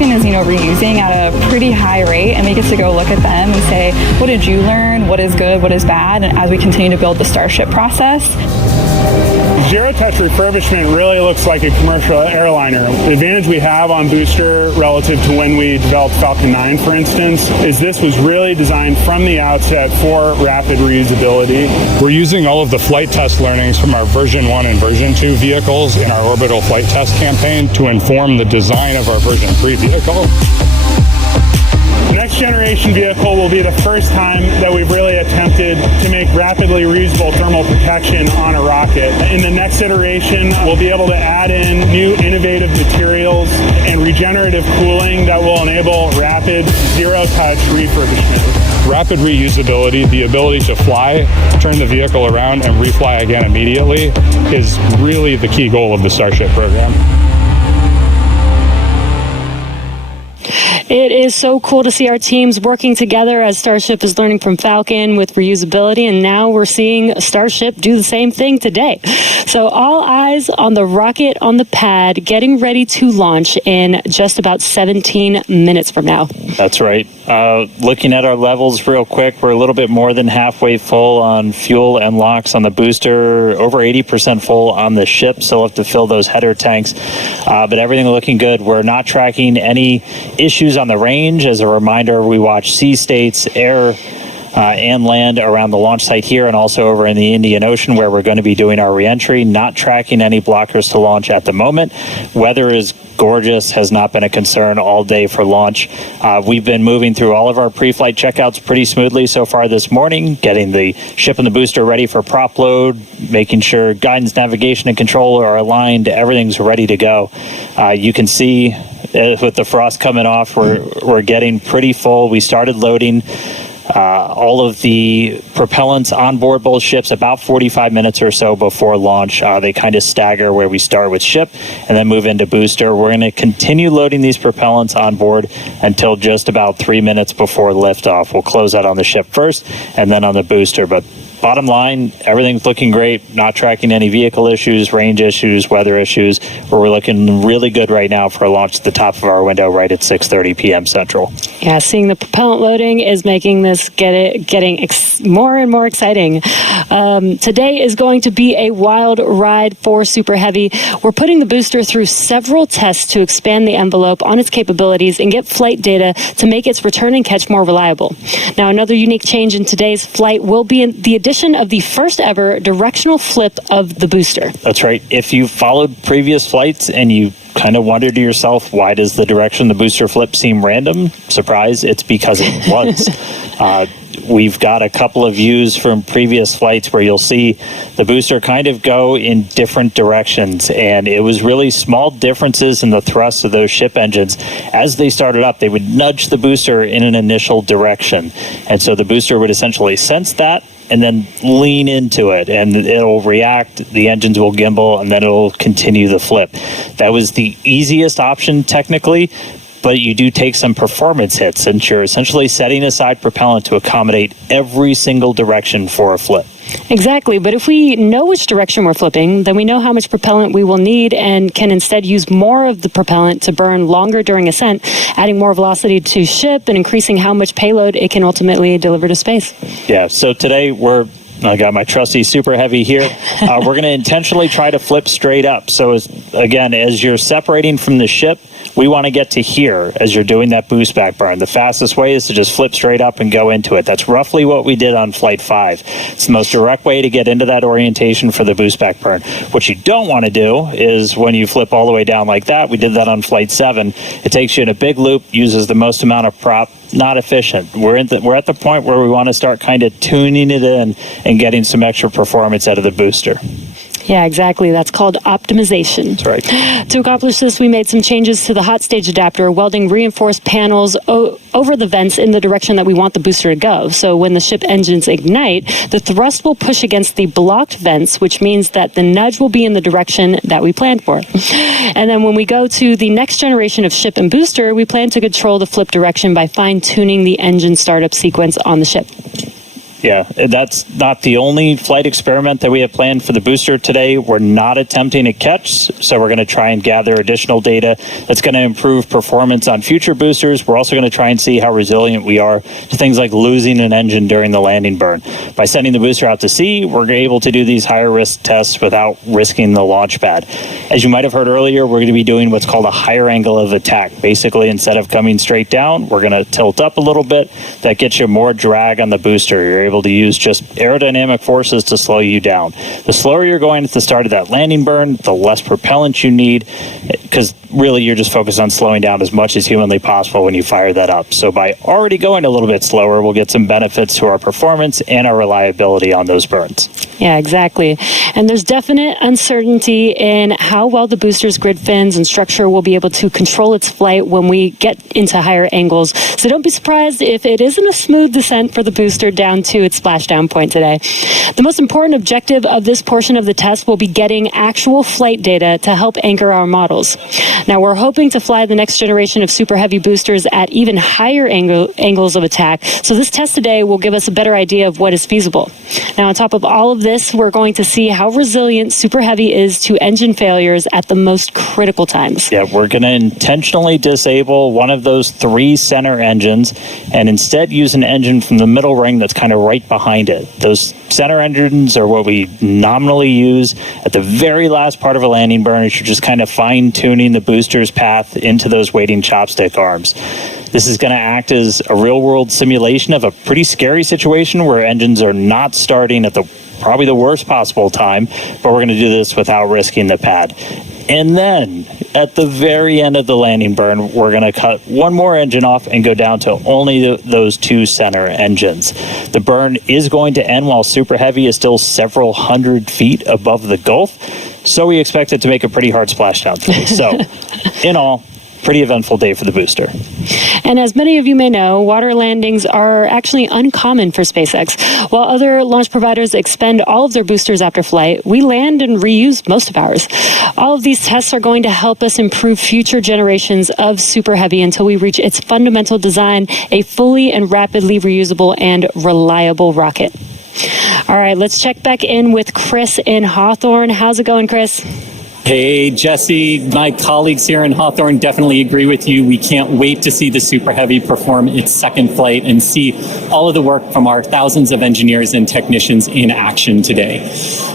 Falcon is, reusing at a pretty high rate, and we get to go look at them and say, what did you learn? What is good? What is bad? And as we continue to build the Starship process. Zero-touch refurbishment really looks like a commercial airliner. The advantage we have on Booster relative to when we developed Falcon 9, for instance, is this was really designed from the outset for rapid reusability. We're using all of the flight test learnings from our version 1 and version 2 vehicles in our orbital flight test campaign to inform the design of our version 3 vehicle. The next generation vehicle will be the first time that we've really attempted to make rapidly reusable thermal protection on a rocket. In the next iteration, we'll be able to add in new innovative materials and regenerative cooling that will enable rapid zero-touch refurbishment. Rapid reusability, the ability to fly, turn the vehicle around, and refly again immediately is really the key goal of the Starship program. It is so cool to see our teams working together as Starship is learning from Falcon with reusability, and now we're seeing Starship do the same thing today. So all eyes on the rocket on the pad, getting ready to launch in just about 17 minutes from now. That's right. Looking at our levels real quick, we're a little bit more than halfway full on fuel and LOX on the booster, over 80% full on the ship. Still have to fill those header tanks, but everything looking good. We're not tracking any issues on the range. As a reminder, we watch sea states, air, and land around the launch site here and also over in the Indian Ocean where we're going to be doing our reentry. Not tracking any blockers to launch at the moment. Weather is gorgeous, has not been a concern all day for launch. We've been moving through all of our pre-flight checkouts pretty smoothly so far this morning, getting the ship and the booster ready for prop load, making sure guidance, navigation, and control are aligned. Everything's ready to go. You can see with the frost coming off, we're getting pretty full. We started loading all of the propellants on board both ships about 45 minutes or so before launch. They kind of stagger where we start with ship and then move into booster. We're going to continue loading these propellants on board until just about 3 minutes before liftoff. We'll close out on the ship first and then on the booster. But bottom line, everything's looking great. Not tracking any vehicle issues, range issues, weather issues. We're looking really good right now for a launch at the top of our window right at 6:30 p.m. Central. Yeah, seeing the propellant loading is making this getting more and more exciting. Today is going to be a wild ride for Super Heavy. We're putting the booster through several tests to expand the envelope on its capabilities and get flight data to make its return and catch more reliable. Now, another unique change in today's flight will be in the addition of the first ever directional flip of the booster. That's right. If you followed previous flights and you kind of wondered to yourself, why does the direction the booster flip seem random? Surprise, it's because it was. We've got a couple of views from previous flights where you'll see the booster kind of go in different directions, and it was really small differences in the thrust of those ship engines. As they started up, they would nudge the booster in an initial direction, and so the booster would essentially sense that and then lean into it, and it'll react, the engines will gimbal, and then it'll continue the flip. That was the easiest option technically, but you do take some performance hits, since you're essentially setting aside propellant to accommodate every single direction for a flip. Exactly, but if we know which direction we're flipping, then we know how much propellant we will need and can instead use more of the propellant to burn longer during ascent, adding more velocity to ship and increasing how much payload it can ultimately deliver to space. Yeah, so today I got my trusty Super Heavy here. We're going to intentionally try to flip straight up. So again, as you're separating from the ship, we want to get to here as you're doing that boost back burn. The fastest way is to just flip straight up and go into it. That's roughly what we did on Flight 5. It's the most direct way to get into that orientation for the boost back burn. What you don't want to do is when you flip all the way down like that, we did that on Flight 7, it takes you in a big loop, uses the most amount of prop, not efficient. We're at the point where we want to start kind of tuning it in and getting some extra performance out of the booster. Yeah, exactly. That's called optimization. That's right. To accomplish this, we made some changes to the hot stage adapter, welding reinforced panels over the vents in the direction that we want the booster to go. So when the ship engines ignite, the thrust will push against the blocked vents, which means that the nudge will be in the direction that we planned for. And then when we go to the next generation of ship and booster, we plan to control the flip direction by fine-tuning the engine startup sequence on the ship. Yeah, that's not the only flight experiment that we have planned for the booster today. We're not attempting a catch, so we're going to try and gather additional data that's going to improve performance on future boosters. We're also going to try and see how resilient we are to things like losing an engine during the landing burn. By sending the booster out to sea, we're able to do these higher risk tests without risking the launch pad. As you might have heard earlier, we're going to be doing what's called a higher angle of attack. Basically, instead of coming straight down, we're going to tilt up a little bit. That gets you more drag on the booster. You're able to use just aerodynamic forces to slow you down. The slower you're going at the start of that landing burn, the less propellant you need, because really you're just focused on slowing down as much as humanly possible when you fire that up. So by already going a little bit slower, we'll get some benefits to our performance and our reliability on those burns. Yeah, exactly. And there's definite uncertainty in how well the booster's grid fins and structure will be able to control its flight when we get into higher angles. So don't be surprised if it isn't a smooth descent for the booster down to its splashdown point today. The most important objective of this portion of the test will be getting actual flight data to help anchor our models. Now, we're hoping to fly the next generation of Super Heavy boosters at even higher angles of attack. So this test today will give us a better idea of what is feasible. Now, on top of all of this, we're going to see how resilient Super Heavy is to engine failures at the most critical times. Yeah, we're going to intentionally disable one of those 3 center engines and instead use an engine from the middle ring that's kind of right behind it. Those center engines are what we nominally use at the very last part of a landing burn. You're just kind of fine-tuning the booster's path into those waiting chopstick arms. This is going to act as a real-world simulation of a pretty scary situation where engines are not starting at probably the worst possible time, but we're going to do this without risking the pad. And then, at the very end of the landing burn, we're going to cut one more engine off and go down to only those 2 center engines. The burn is going to end while Super Heavy is still several hundred feet above the Gulf, so we expect it to make a pretty hard splashdown today. So, in all, pretty eventful day for the booster. And as many of you may know, water landings are actually uncommon for SpaceX. While other launch providers expend all of their boosters after flight, we land and reuse most of ours. All of these tests are going to help us improve future generations of Super Heavy until we reach its fundamental design, a fully and rapidly reusable and reliable rocket. All right, let's check back in with Chris in Hawthorne. How's it going, Chris? Hey, Jesse, my colleagues here in Hawthorne definitely agree with you. We can't wait to see the Super Heavy perform its second flight and see all of the work from our thousands of engineers and technicians in action today.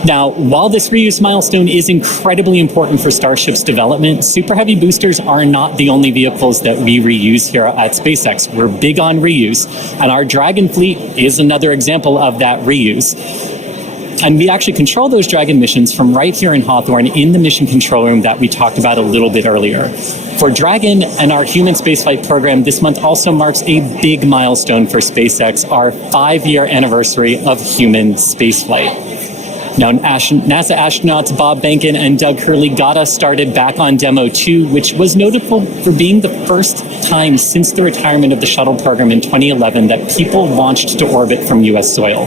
Now, while this reuse milestone is incredibly important for Starship's development, Super Heavy boosters are not the only vehicles that we reuse here at SpaceX. We're big on reuse, and our Dragon fleet is another example of that reuse. And we actually control those Dragon missions from right here in Hawthorne in the mission control room that we talked about a little bit earlier. For Dragon and our human spaceflight program, this month also marks a big milestone for SpaceX, our 5-year anniversary of human spaceflight. Now, NASA astronauts Bob Behnken and Doug Hurley got us started back on Demo 2, which was notable for being the first time since the retirement of the shuttle program in 2011 that people launched to orbit from U.S. soil.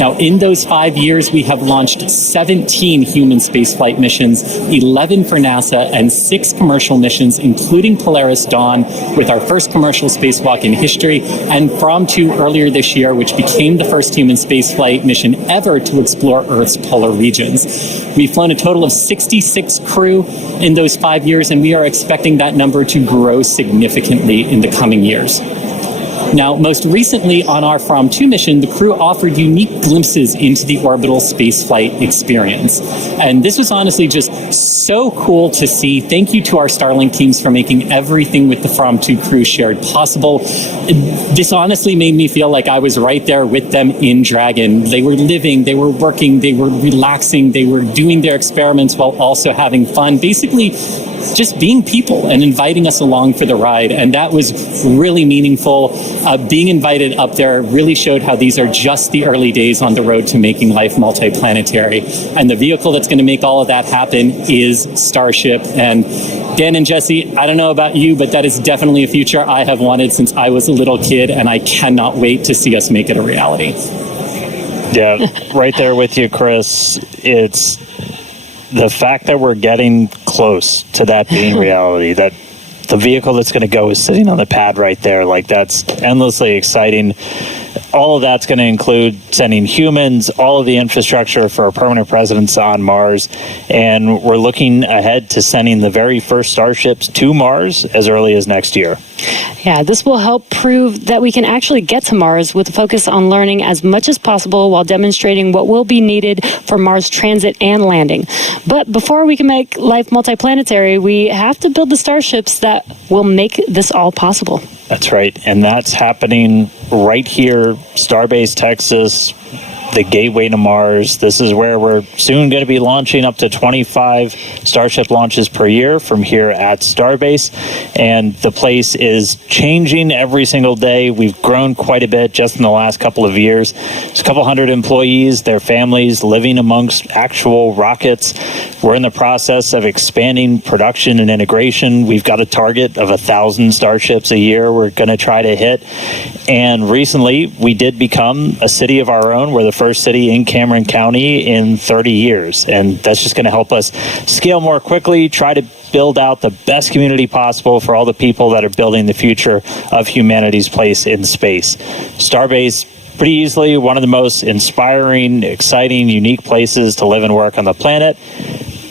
Now, in those 5 years, we have launched 17 human spaceflight missions, 11 for NASA, and 6 commercial missions, including Polaris Dawn, with our first commercial spacewalk in history, and From 2 earlier this year, which became the first human spaceflight mission ever to explore Earth's polar regions. We've flown a total of 66 crew in those 5 years, and we are expecting that number to grow significantly in the coming years. Now, most recently on our From 2 mission, the crew offered unique glimpses into the orbital spaceflight experience. And this was honestly just so cool to see. Thank you to our Starlink teams for making everything with the From 2 crew shared possible. This honestly made me feel like I was right there with them in Dragon. They were living, they were working, they were relaxing, they were doing their experiments while also having fun. Basically, just being people and inviting us along for the ride. And that was really meaningful. Being invited up there really showed how these are just the early days on the road to making life multiplanetary. And the vehicle that's going to make all of that happen is Starship. And Dan and Jesse, I don't know about you, but that is definitely a future I have wanted since I was a little kid, and I cannot wait to see us make it a reality. Yeah, right there with you, Chris. It's the fact that we're getting close to that being reality, that the vehicle that's going to go is sitting on the pad right there. Like, that's endlessly exciting. All of that's going to include sending humans, all of the infrastructure for a permanent presence on Mars, and we're looking ahead to sending the very first Starships to Mars as early as next year. Yeah, this will help prove that we can actually get to Mars with a focus on learning as much as possible while demonstrating what will be needed for Mars transit and landing. But before we can make life multiplanetary, we have to build the starships that will make this all possible. That's right, and that's happening right here, Starbase, Texas, the gateway to Mars. This is where we're soon going to be launching up to 25 Starship launches per year from here at Starbase. And the place is changing every single day. We've grown quite a bit just in the last couple of years. There's a couple hundred employees, their families living amongst actual rockets. We're in the process of expanding production and integration. We've got a target of 1,000 Starships a year we're going to try to hit. And recently, we did become a city of our own. We're the first city in Cameron County in 30 years. And that's just going to help us scale more quickly, try to build out the best community possible for all the people that are building the future of humanity's place in space. Starbase, pretty easily one of the most inspiring, exciting, unique places to live and work on the planet.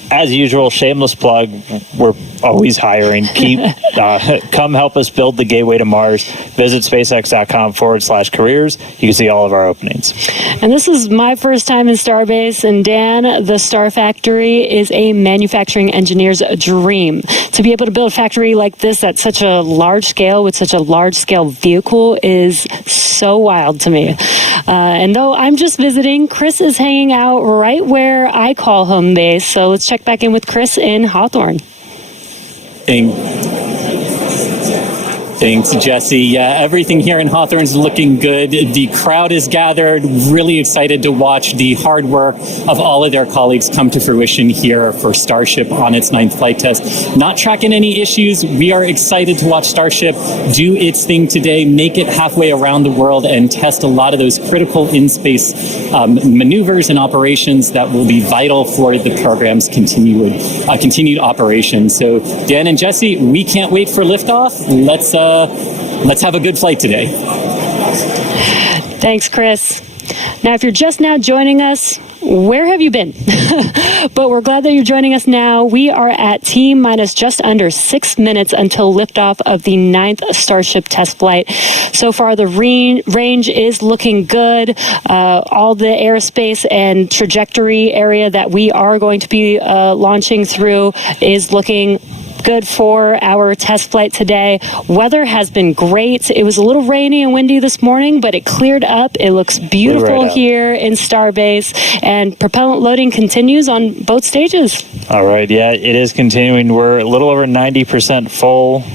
As usual, shameless plug, we're always hiring. Come help us build the gateway to Mars. Visit SpaceX.com/careers. You can see all of our openings. And this is my first time in Starbase, and Dan, the Star Factory is a manufacturing engineer's dream. To be able to build a factory like this at such a large scale with such a large scale vehicle is so wild to me. And though I'm just visiting, Chris is hanging out right where I call home base. So let's check back in with Chris in Hawthorne. Thanks, Jesse. Yeah, everything here in Hawthorne is looking good. The crowd is gathered, really excited to watch the hard work of all of their colleagues come to fruition here for Starship on its 9th flight test. Not tracking any issues. We are excited to watch Starship do its thing today, make it halfway around the world, and test a lot of those critical in-space maneuvers and operations that will be vital for the program's continued operation. So, Dan and Jesse, we can't wait for liftoff. Let's have a good flight today. Thanks, Chris. Now, if you're just now joining us, where have you been? But we're glad that you're joining us now. We are at T-minus just under 6 minutes until liftoff of the 9th Starship test flight. So far, the range is looking good. All the airspace and trajectory area that we are going to be launching through is looking good for our test flight today. Weather has been great. It was a little rainy and windy this morning, but it cleared up. It looks beautiful here in Starbase, and propellant loading continues on both stages. All right, yeah, it is continuing. We're a little over 90% full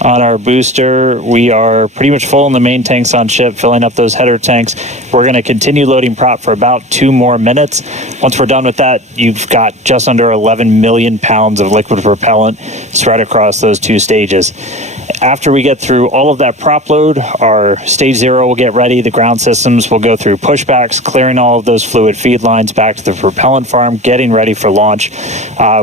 on our booster. We are pretty much full in the main tanks on ship, filling up those header tanks. We're going to continue loading prop for about 2 more minutes. Once we're done with that, you've got just under 11 million pounds of liquid propellant spread across those 2 stages. After we get through all of that prop load, our stage 0 will get ready. The ground systems will go through pushbacks, clearing all of those fluid feed lines back to the propellant farm, getting ready for launch.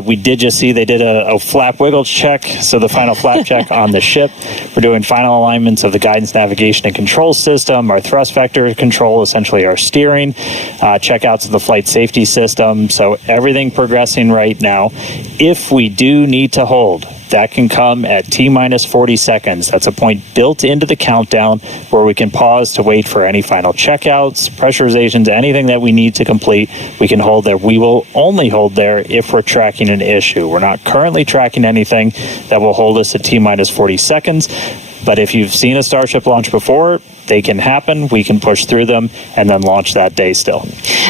We did just see they did a flap wiggle check, so the final flap check on the ship. We're doing final alignments of the guidance, navigation, and control system, our thrust vector control, essentially our steering, checkouts of the flight safety system. So everything progressing right now. If we do need to hold, that can come at T-minus 40 seconds. That's a point built into the countdown where we can pause to wait for any final checkouts, pressurizations, anything that we need to complete. We can hold there. We will only hold there if we're tracking an issue. We're not currently tracking anything that will hold us at T-minus 40 seconds. But if you've seen a Starship launch before, they can happen. We can push through them and then launch that day still.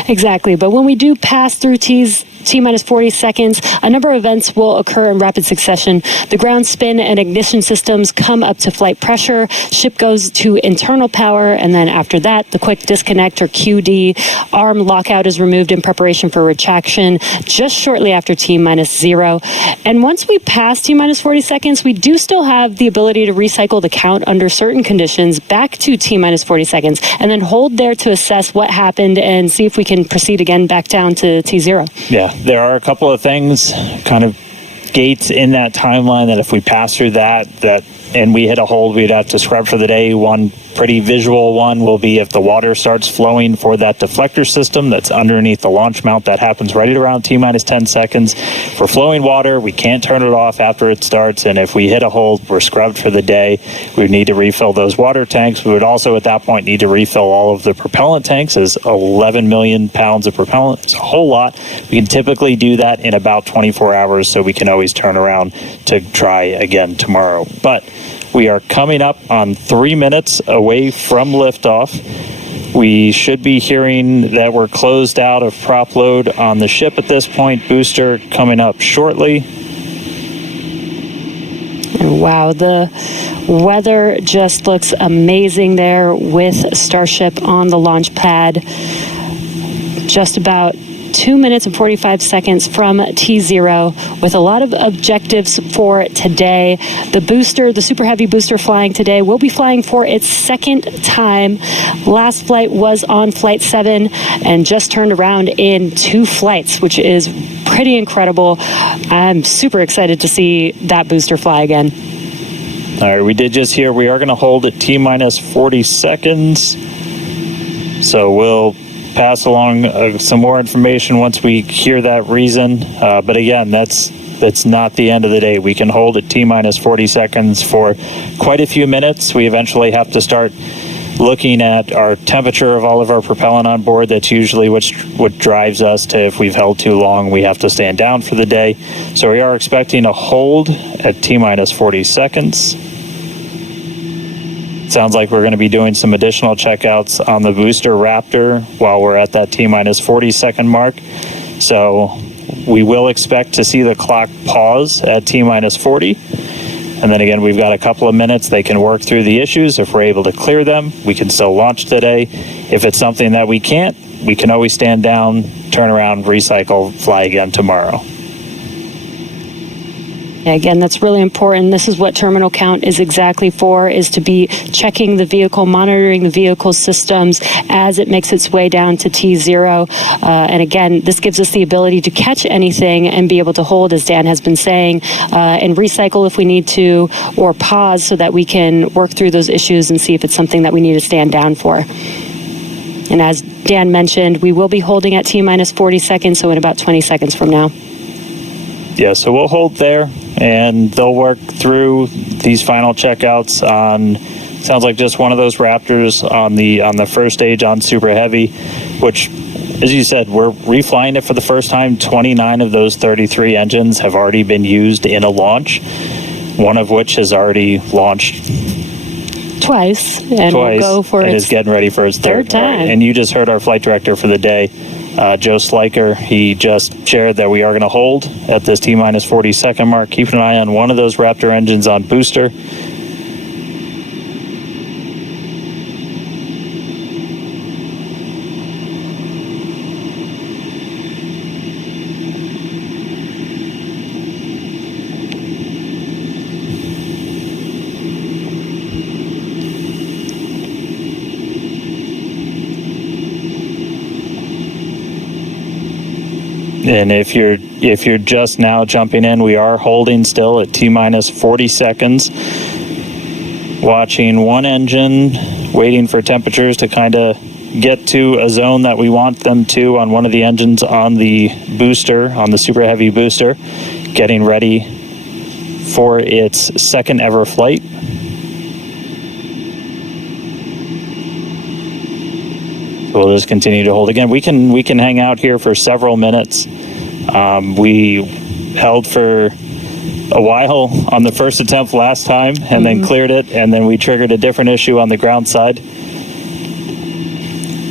Exactly. But when we do pass through T-minus 40 seconds, a number of events will occur in rapid succession. The ground spin and ignition systems come up to flight pressure. Ship goes to internal power. And then after that, the quick disconnect or QD. Arm lockout is removed in preparation for retraction just shortly after T-minus 0. And once we pass T-minus 40 seconds, we do still have the ability to recycle the count under certain conditions back to T-minus 40 seconds and then hold there to assess what happened and see if we can proceed again back down to T0. Yeah, there are a couple of things, kind of gates in that timeline that if we pass through that and we hit a hold, we'd have to scrub for the day. One pretty visual one will be if the water starts flowing for that deflector system that's underneath the launch mount. That happens right at around T-minus 10 seconds. For flowing water, we can't turn it off after it starts, and if we hit a hold, we're scrubbed for the day. We would need to refill those water tanks. We would also at that point need to refill all of the propellant tanks, as 11 million pounds of propellant. It's a whole lot. We can typically do that in about 24 hours, so we can always turn around to try again tomorrow. But we are coming up on 3 minutes away from liftoff. We should be hearing that we're closed out of prop load on the ship at this point. Booster coming up shortly. Wow, the weather just looks amazing there with Starship on the launch pad. Just about 2 minutes and 45 seconds from T0 with a lot of objectives for today. The booster, the Super Heavy booster flying today, will be flying for its second time. Last flight was on flight 7 and just turned around in 2 flights, which is pretty incredible. I'm super excited to see that booster fly again. All right, we did just hear we are going to hold at T-minus 40 seconds. So we'll pass along some more information once we hear that reason. But again, that's not the end of the day. We can hold at T-minus 40 seconds for quite a few minutes. We eventually have to start looking at our temperature of all of our propellant on board. That's usually what drives us to, if we've held too long, we have to stand down for the day. So we are expecting a hold at T-minus 40 seconds. Sounds like we're going to be doing some additional checkouts on the booster Raptor while we're at that T-minus 40 second mark. So we will expect to see the clock pause at T-minus 40. And then again, we've got a couple of minutes. They can work through the issues. If we're able to clear them, we can still launch today. If it's something that we can't, we can always stand down, turn around, recycle, fly again tomorrow. Again, that's really important. This is what terminal count is exactly for, is to be checking the vehicle, monitoring the vehicle systems as it makes its way down to T0. And again, this gives us the ability to catch anything and be able to hold, as Dan has been saying, and recycle if we need to, or pause so that we can work through those issues and see if it's something that we need to stand down for. And as Dan mentioned, we will be holding at T-minus 40 seconds, so in about 20 seconds from now. Yeah, so we'll hold there, and they'll work through these final checkouts on, sounds like just one of those Raptors on the first stage on Super Heavy, which, as you said, we're reflying it for the first time. 29 of those 33 engines have already been used in a launch, one of which has already launched twice, and we'll go for and its is getting ready for its third time. Right. And you just heard our flight director for the day, Joe Sliker. He just shared that we are going to hold at this T-minus 40 second mark. Keep an eye on one of those Raptor engines on booster. And if you're just now jumping in, we are holding still at T-minus 40 seconds. Watching one engine, waiting for temperatures to kind of get to a zone that we want them to on one of the engines on the booster, on the Super Heavy booster, getting ready for its second ever flight. We'll just continue to hold. Again, we can hang out here for several minutes. We held for a while on the first attempt last time, and then cleared it, and then we triggered a different issue on the ground side.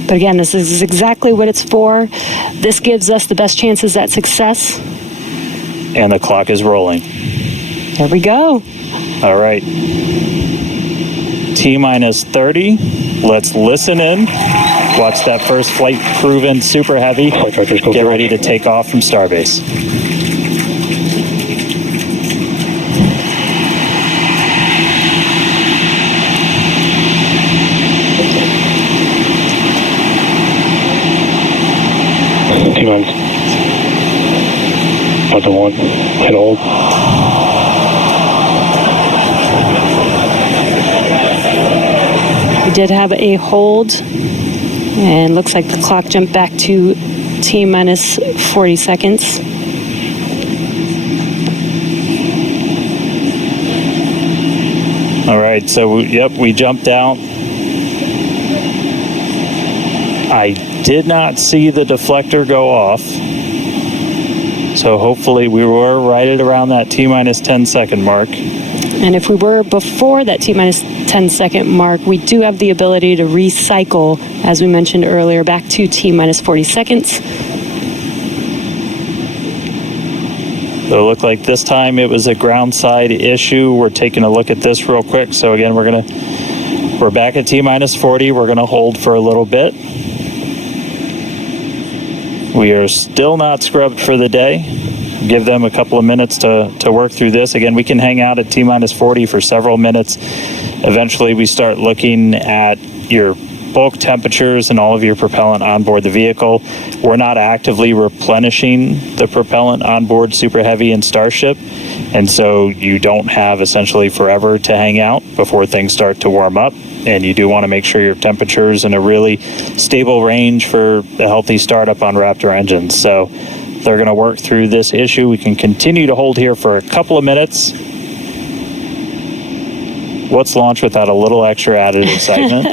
But again, this is exactly what it's for. This gives us the best chances at success. And the clock is rolling. There we go. All right. T-minus 30. Let's listen in. Watch that first flight proven Super Heavy. Get ready to take off from Starbase. T-minus 1, hit hold. did have a hold, and looks like the clock jumped back to T minus 40 seconds. All right, so yep, we jumped out. I did not see the deflector go off. So hopefully we were right at around that T minus 10 second mark. And if we were before that T minus 10 second mark, we do have the ability to recycle, as we mentioned earlier, back to T minus 40 seconds. So it looked like this time it was a ground side issue. We're taking a look at this real quick. So again, we're back at T minus 40. We're gonna hold for a little bit. We are still not scrubbed for the day. Give them a couple of minutes to work through this. Again, we can hang out at T minus 40 for several minutes. Eventually, we start looking at your bulk temperatures and all of your propellant on board the vehicle. We're not actively replenishing the propellant on board Super Heavy and Starship, and so you don't have essentially forever to hang out before things start to warm up. And you do want to make sure your temperature's in a really stable range for a healthy startup on Raptor engines. So they're going to work through this issue. We can continue to hold here for a couple of minutes. What's launch without a little extra added excitement?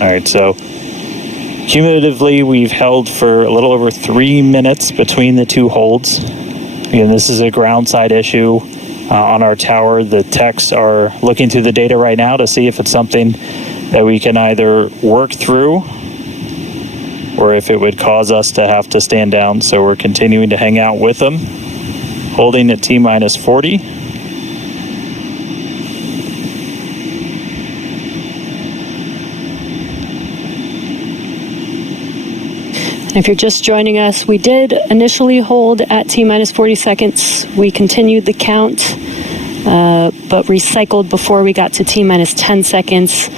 All right, so cumulatively, we've held for a little over 3 minutes between the two holds. Again, this is a ground side issue on our tower. The techs are looking through the data right now to see if it's something that we can either work through or if it would cause us to have to stand down. So we're continuing to hang out with them, holding at T minus 40. If you're just joining us, we did initially hold at T minus 40 seconds. We continued the count, but recycled before we got to T minus 10 seconds.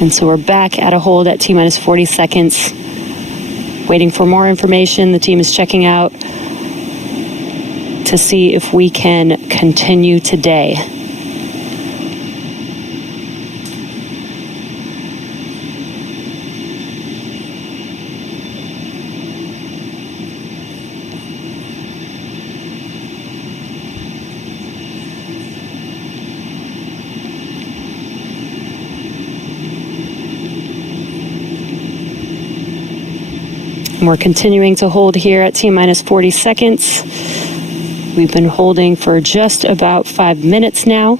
And so we're back at a hold at T minus 40 seconds, waiting for more information. The team is checking out to see if we can continue today. We're continuing to hold here at T minus 40 seconds. We've been holding for just about 5 minutes now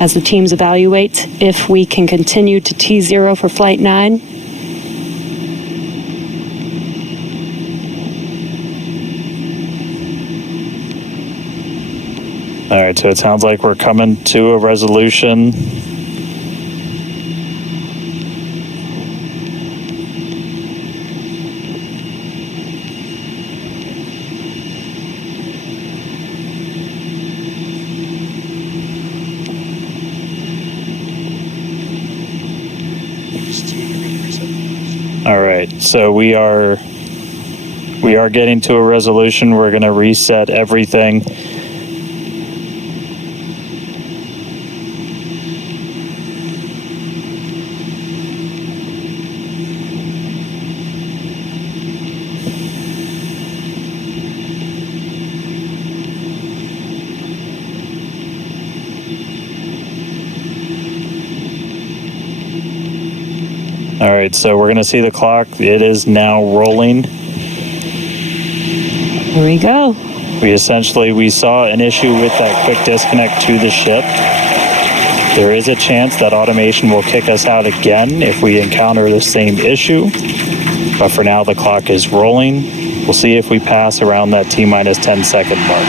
as the teams evaluate if we can continue to T0 for Flight 9. All right, so it sounds like we're coming to a resolution. All right, so we are getting to a resolution. We're going to reset everything. All right, so we're going to see the clock. It is now rolling. Here we go. We saw an issue with that quick disconnect to the ship. There is a chance that automation will kick us out again if we encounter the same issue. But for now, the clock is rolling. We'll see if we pass around that T minus 10 second mark.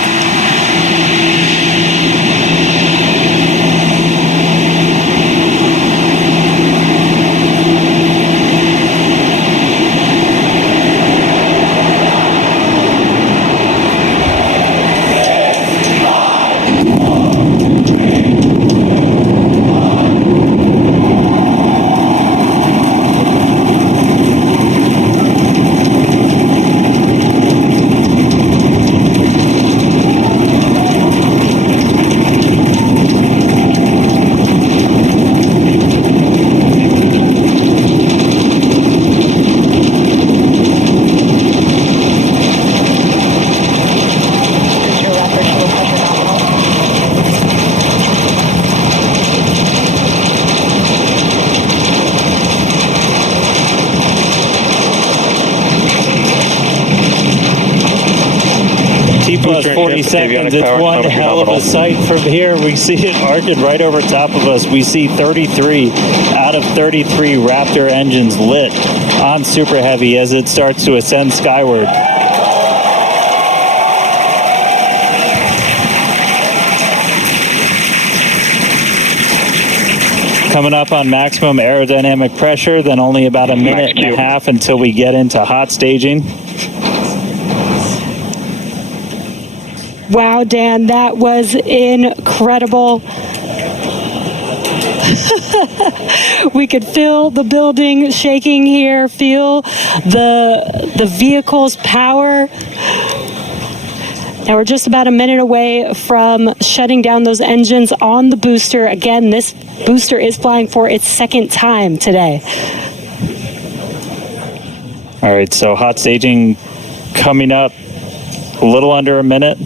plus 40 seconds. It's one hell of a sight from here. We see it arcing right over top of us. We see 33 out of 33 Raptor engines lit on Super Heavy as it starts to ascend skyward. Coming up on maximum aerodynamic pressure, then only about a minute and a half until we get into hot staging. Wow, Dan, that was incredible. We could feel the building shaking here, feel the vehicle's power. Now we're just about a minute away from shutting down those engines on the booster. Again, this booster is flying for its second time today. All right, so hot staging coming up a little under a minute.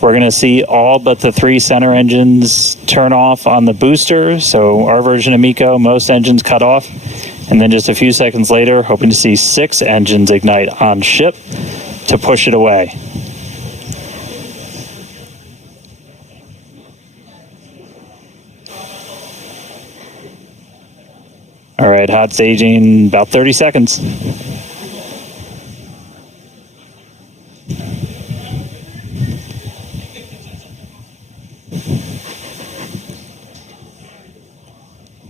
We're going to see all but the 3 center engines turn off on the booster. So our version of MECO, most engines cut off. And then just a few seconds later, hoping to see 6 engines ignite on ship to push it away. All right, hot staging, about 30 seconds.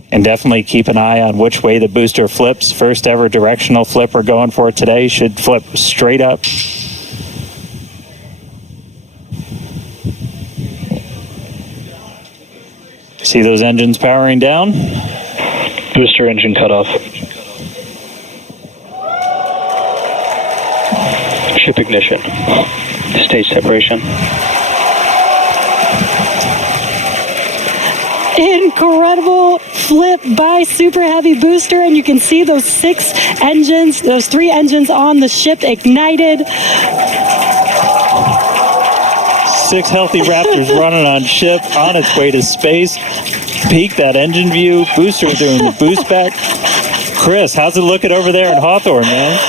And definitely keep an eye on which way the booster flips. First ever directional flip we're going for today should flip straight up. See those engines powering down? Booster engine cut off. Ship ignition. Stage separation. Incredible flip by Super Heavy booster, and you can see those 6 engines, those 3 engines on the ship ignited. 6 healthy Raptors running on ship on its way to space. Peek that engine view. Booster doing the boost back. Chris, how's it looking over there in Hawthorne, man?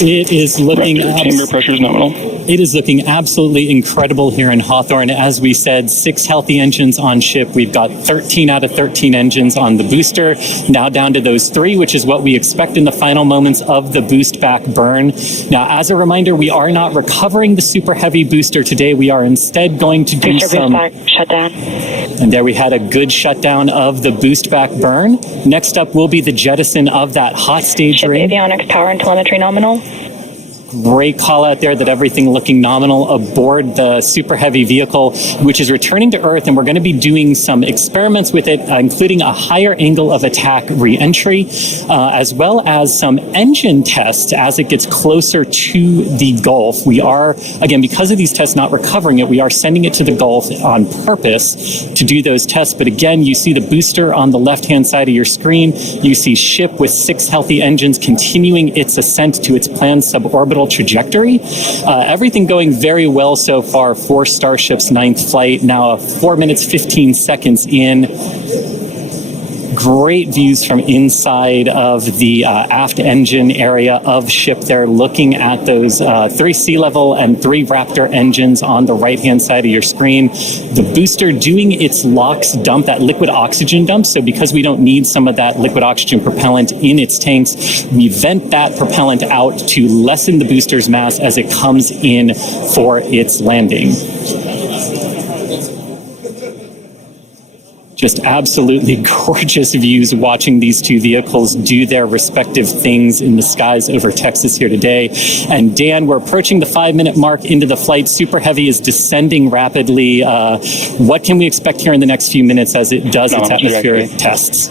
It is looking chamber pressure is nominal. It is looking absolutely incredible here in Hawthorne. As we said, 6 healthy engines on ship. We've got 13 out of 13 engines on the booster. Now down to those 3, which is what we expect in the final moments of the boost back burn. Now, as a reminder, we are not recovering the Super Heavy booster today. We are instead going to do some shutdown. And there we had a good shutdown of the boost back burn. Next up will be the jettison of that hot stage ring. Avionics power and telemetry nominal. Great call out there that everything looking nominal aboard the Super Heavy vehicle, which is returning to Earth, and we're going to be doing some experiments with it, including a higher angle of attack re-entry, as well as some engine tests as it gets closer to the Gulf. We are, again, because of these tests not recovering it, we are sending it to the Gulf on purpose to do those tests. But again, you see the booster on the left-hand side of your screen. You see ship with 6 healthy engines continuing its ascent to its planned suborbital trajectory. Everything going very well so far for Starship's 9th flight. Now 4 minutes, 15 seconds in. Great views from inside of the aft engine area of ship there, looking at those 3 sea level and 3 Raptor engines on the right-hand side of your screen. The booster doing its LOX dump, that liquid oxygen dump. So because we don't need some of that liquid oxygen propellant in its tanks, we vent that propellant out to lessen the booster's mass as it comes in for its landing. Just absolutely gorgeous views watching these 2 vehicles do their respective things in the skies over Texas here today. And Dan, we're approaching the 5-minute mark into the flight. Super Heavy is descending rapidly. What can we expect here in the next few minutes as it does its atmospheric tests?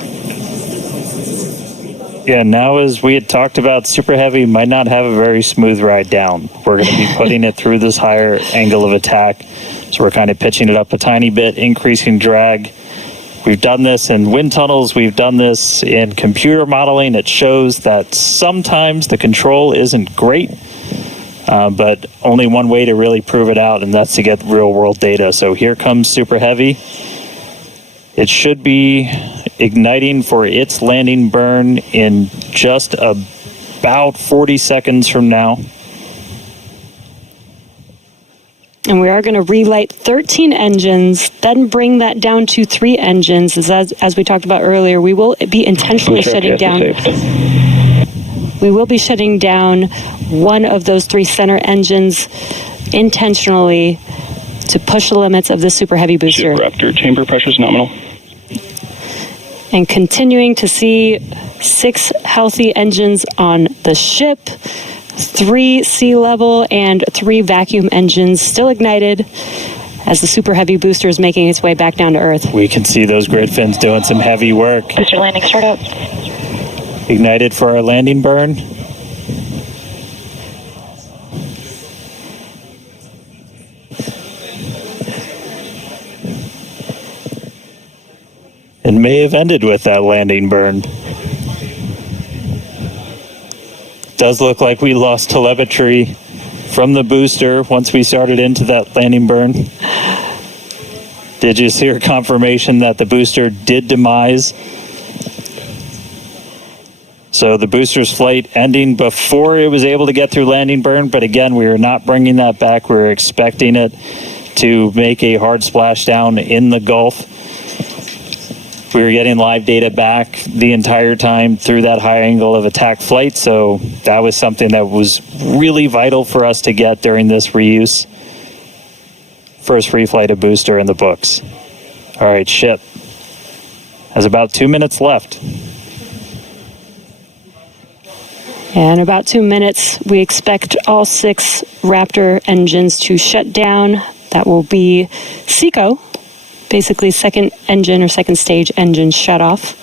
Yeah, now as we had talked about, Super Heavy might not have a very smooth ride down. We're going to be putting it through this higher angle of attack. So we're kind of pitching it up a tiny bit, increasing drag. We've done this in wind tunnels. We've done this in computer modeling. It shows that sometimes the control isn't great, but only one way to really prove it out, and that's to get real world data. So here comes Super Heavy. It should be igniting for its landing burn in just about 40 seconds from now. And we are going to relight 13 engines, then bring that down to 3 engines. As we talked about earlier, we will be intentionally shutting down. We will be shutting down one of those 3 center engines intentionally to push the limits of the Super Heavy booster. Raptor chamber pressures nominal. And continuing to see 6 healthy engines on the ship, 3 sea level and 3 vacuum engines still ignited as the Super Heavy booster is making its way back down to Earth. We can see those grid fins doing some heavy work. Booster landing startup. Ignited for our landing burn. It may have ended with that landing burn. Does look like we lost telemetry from the booster once we started into that landing burn. Did you hear confirmation that the booster did demise? So the booster's flight ending before it was able to get through landing burn, but again, we were not bringing that back. We were expecting it to make a hard splashdown in the Gulf. We were getting live data back the entire time through that high angle of attack flight, so that was something that was really vital for us to get during this reuse. First free flight of booster in the books. All right, ship has about 2 minutes left. In about 2 minutes, we expect all 6 Raptor engines to shut down. That will be SECO. Basically second engine or second stage engine shut off.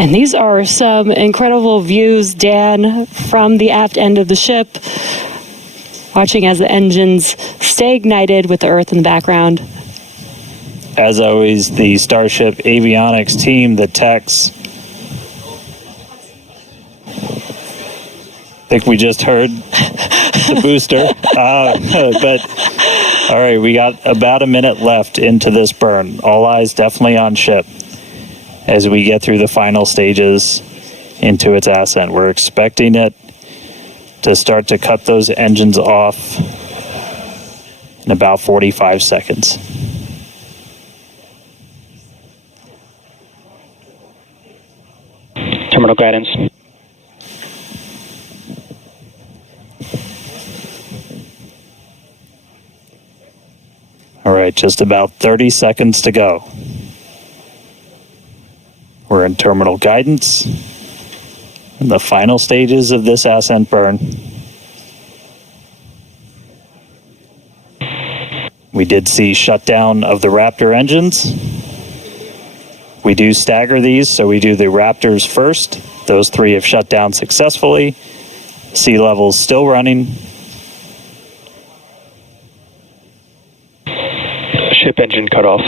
And these are some incredible views, Dan, from the aft end of the ship, watching as the engines stay ignited with the Earth in the background. As always, the Starship avionics team, the techs. I think we just heard the booster. But all right, we got about a minute left into this burn. All eyes definitely on ship as we get through the final stages into its ascent. We're expecting it to start to cut those engines off in about 45 seconds. Terminal guidance. All right, just about 30 seconds to go. We're in terminal guidance in the final stages of this ascent burn. We did see shutdown of the Raptor engines. We do stagger these, so we do the Raptors first. Those 3 have shut down successfully. Sea level's still running. Ship engine cut off.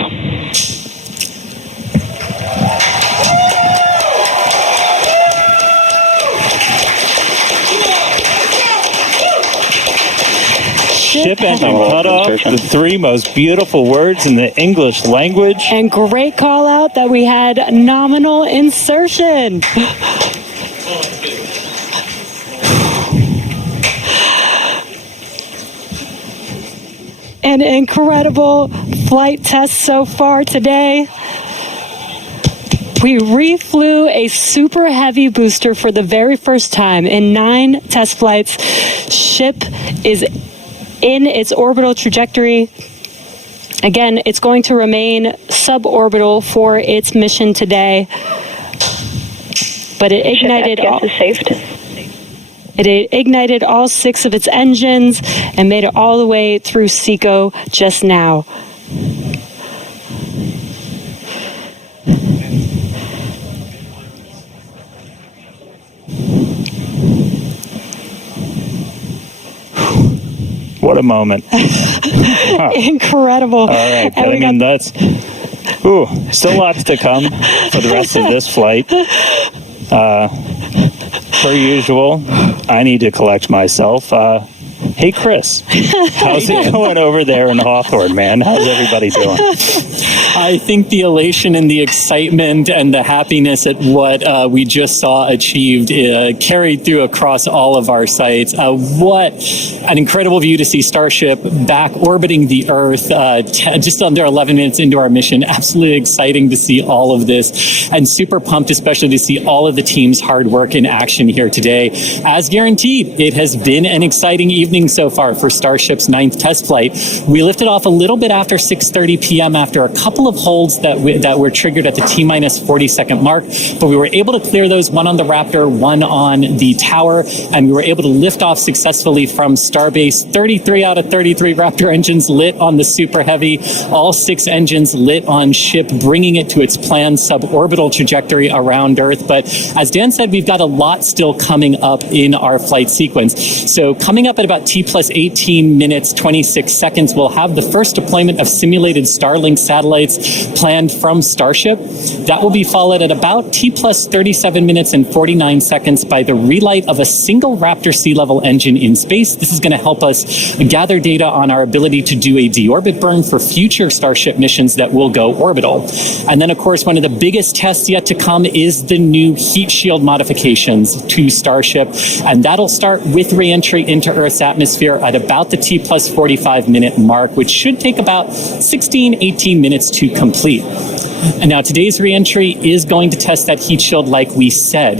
Ship engine cut off, the 3 most beautiful words in the English language. And great call out that we had nominal insertion. An incredible flight test so far today. We reflew a Super Heavy booster for the very first time in 9 test flights. Ship is in its orbital trajectory. Again, it's going to remain suborbital for its mission today. But it ignited It ignited all 6 of its engines and made it all the way through SECO just now. What a moment. Incredible. All right, but I mean, that's still lots to come for the rest of this flight. Per usual, I need to collect myself. Hey, Chris, how's it going over there in Hawthorne, man? How's everybody doing? I think the elation and the excitement and the happiness at what we just saw achieved carried through across all of our sites. What an incredible view to see Starship back orbiting the Earth just under 11 minutes into our mission. Absolutely exciting to see all of this, and super pumped especially to see all of the team's hard work in action here today. As guaranteed, it has been an exciting evening so far for Starship's 9th test flight. We lifted off a little bit after 6:30 p.m. after a couple of holds that were triggered at the T-minus 40-second mark, but we were able to clear those, one on the Raptor, one on the Tower, and we were able to lift off successfully from Starbase. 33 out of 33 Raptor engines lit on the Super Heavy, all 6 engines lit on ship, bringing it to its planned suborbital trajectory around Earth. But as Dan said, we've got a lot still coming up in our flight sequence. So coming up at about T plus 18 minutes, 26 seconds, we'll have the first deployment of simulated Starlink satellites planned from Starship. That will be followed at about T plus 37 minutes and 49 seconds by the relight of a single Raptor sea level engine in space. This is going to help us gather data on our ability to do a deorbit burn for future Starship missions that will go orbital. And then, of course, one of the biggest tests yet to come is the new heat shield modifications to Starship, and that'll start with re-entry into Earth's atmosphere at about the T plus 45 minute mark, which should take about 18 minutes to complete. And now today's reentry is going to test that heat shield like we said,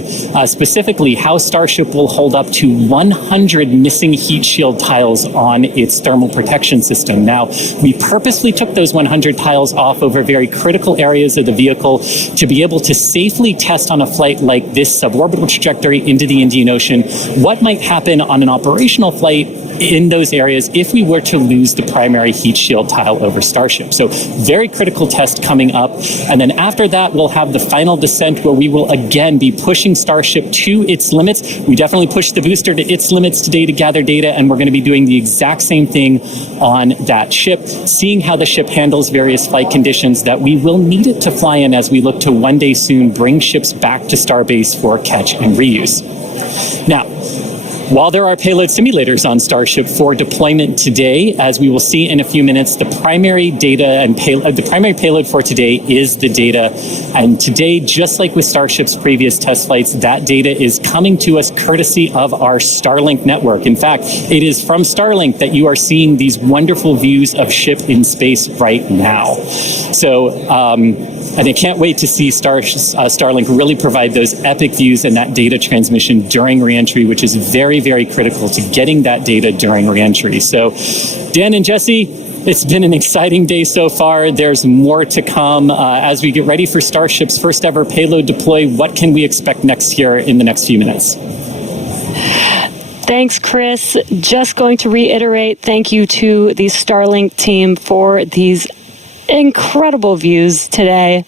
specifically how Starship will hold up to 100 missing heat shield tiles on its thermal protection system. Now, we purposely took those 100 tiles off over very critical areas of the vehicle to be able to safely test on a flight like this suborbital trajectory into the Indian Ocean what might happen on an operational flight in those areas if we were to lose the primary heat shield tile over Starship. So very critical test coming up. And then after that, we'll have the final descent where we will again be pushing Starship to its limits. We definitely pushed the booster to its limits today to gather data, and we're going to be doing the exact same thing on that ship, seeing how the ship handles various flight conditions that we will need it to fly in as we look to one day soon bring ships back to Starbase for catch and reuse. Now, while there are payload simulators on Starship for deployment today, as we will see in a few minutes, the primary data and the primary payload for today is the data. And today, just like with Starship's previous test flights, that data is coming to us courtesy of our Starlink network. In fact, it is from Starlink that you are seeing these wonderful views of ship in space right now. So, and I can't wait to see Starlink really provide those epic views and that data transmission during reentry, which is very, very critical to getting that data during reentry. So, Dan and Jesse, it's been an exciting day so far. There's more to come as we get ready for Starship's first ever payload deploy. What can we expect next here in the next few minutes? Thanks, Chris. Just going to reiterate, thank you to the Starlink team for these incredible views today.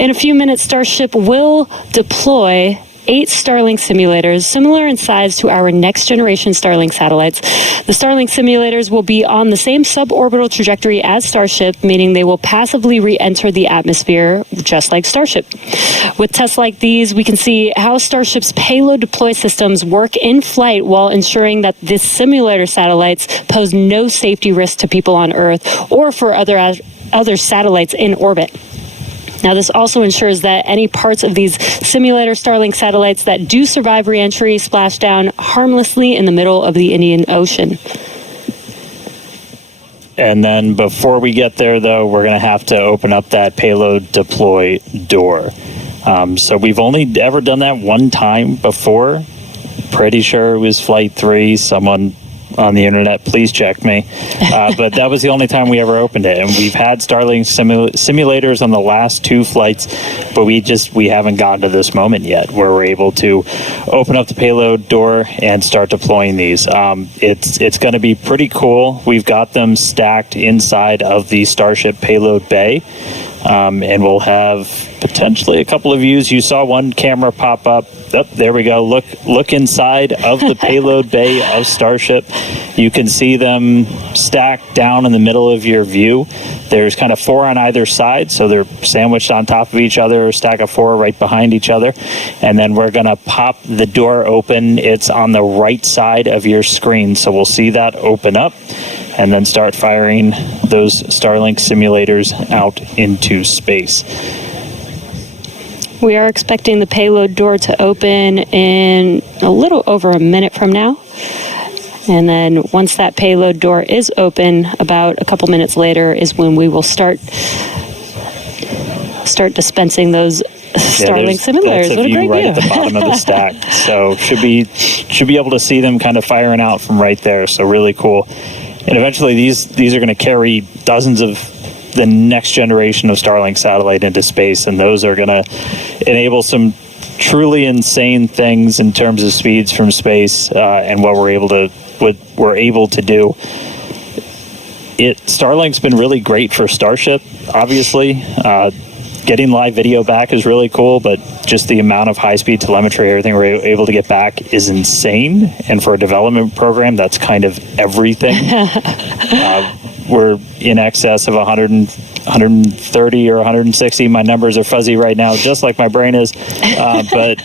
In a few minutes, Starship will deploy 8 Starlink simulators, similar in size to our next generation Starlink satellites. The Starlink simulators will be on the same suborbital trajectory as Starship, meaning they will passively re-enter the atmosphere, just like Starship. With tests like these, we can see how Starship's payload deploy systems work in flight while ensuring that this simulator satellites pose no safety risk to people on Earth or for other satellites in orbit. Now, this also ensures that any parts of these simulator Starlink satellites that do survive re-entry splash down harmlessly in the middle of the Indian Ocean. And then before we get there, though, we're going to have to open up that payload deploy door. So we've only ever done that one time before. Pretty sure it was Flight 3. Someone on the internet, please check me. But that was the only time we ever opened it. And we've had Starlink simulators on the last 2 flights, but we haven't gotten to this moment yet where we're able to open up the payload door and start deploying these. It's going to be pretty cool. We've got them stacked inside of the Starship payload bay. And we'll have potentially a couple of views. You saw one camera pop up Oh, there we go. Look inside of the payload bay of Starship. You can see them stacked down in the middle of your view. There's kind of 4 on either side, so they're sandwiched on top of each other, a stack of 4 right behind each other. And then we're going to pop the door open. It's on the right side of your screen, so we'll see that open up and then start firing those Starlink simulators out into space. We are expecting the payload door to open in a little over a minute from now. And then once that payload door is open, about a couple minutes later is when we will start dispensing those Starlink simulators. That's a what a view great right view. at the bottom of the stack. So should be able to see them kind of firing out from right there. So really cool. And eventually these are going to carry dozens of the next generation of Starlink satellite into space, and those are going to enable some truly insane things in terms of speeds from space and what we're able to do. Starlink's been really great for Starship, obviously. Getting live video back is really cool, but just the amount of high-speed telemetry, everything we're able to get back is insane. And for a development program, that's kind of everything. We're in excess of 130 or 160. My numbers are fuzzy right now, just like my brain is. But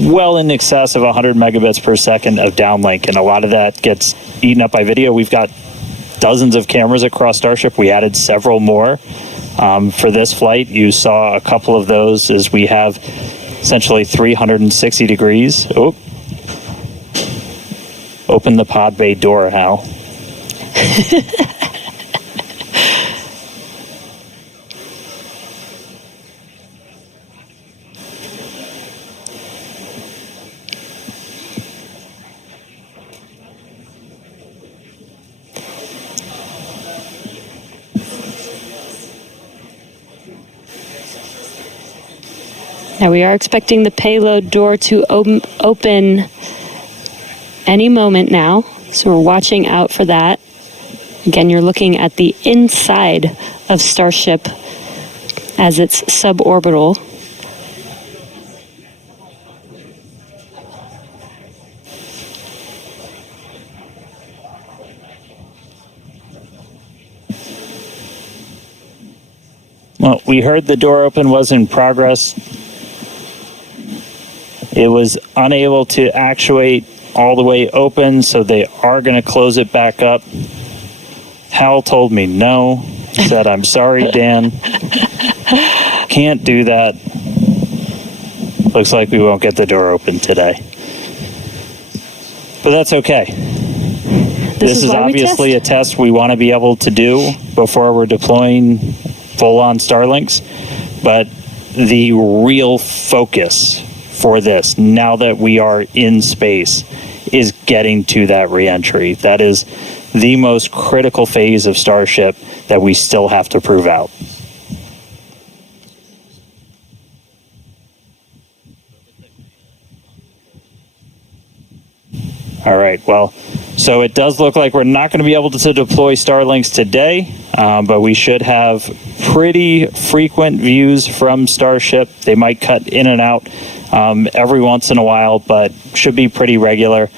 well in excess of 100 megabits per second of downlink, and a lot of that gets eaten up by video. We've got dozens of cameras across Starship. We added several more. For this flight, you saw a couple of those as we have essentially 360 degrees. Oh, open the pod bay door, Hal. Now we are expecting the payload door to open any moment now, so we're watching out for that. Again, you're looking at the inside of Starship as it's suborbital. Well, we heard the door open was in progress. It was unable to actuate all the way open, so they are going to close it back up. Hal told me no. He said, I'm sorry, Dan. Can't do that. Looks like we won't get the door open today. But that's okay. This is obviously a test we want to be able to do before we're deploying full-on Starlinks. But the real focus for this, now that we are in space, is getting to that reentry. That is the most critical phase of Starship that we still have to prove out. All right, well, so it does look like we're not going to be able to deploy Starlinks today, but we should have pretty frequent views from Starship. They might cut in and out every once in a while, but should be pretty regular.